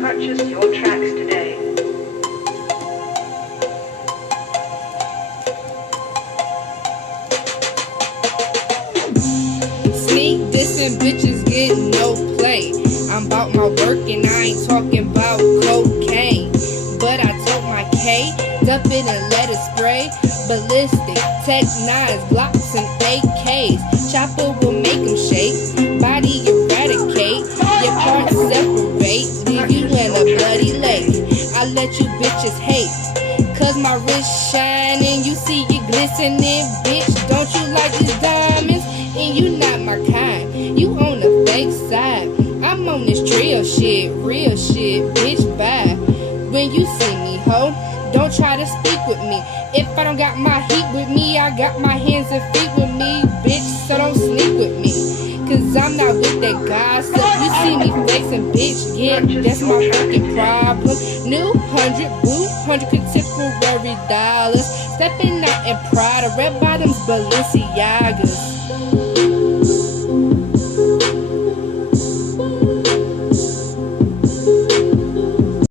Purchase your tracks today. Sneak dissing bitches get no play. I'm about my work and I ain't talking about cocaine. But I told my K, dump it and let it spray. Ballistic, tech nines, blocks and AKs. Chopper will make them shake. Body eradicate. Your parts separate. Leave you in a bloody lake. I let you bitches hate. Cause my wrist shining, you see it glistening. Bitch, don't you like these diamonds? And you not my kind. You on the fake side. I'm on this trail shit, real shit, bitch, bye. When you see me, ho, don't try to speak with me. If I don't got my heat with me, I got my hands and feet with me, bitch, so don't sleep with me. Cause I'm not with that gossip. You see me flexing, bitch, yeah, that's my fucking problem. New 100, boo, 100 contemporary dollars. Stepping out in Prada, red bottoms, Balenciagas.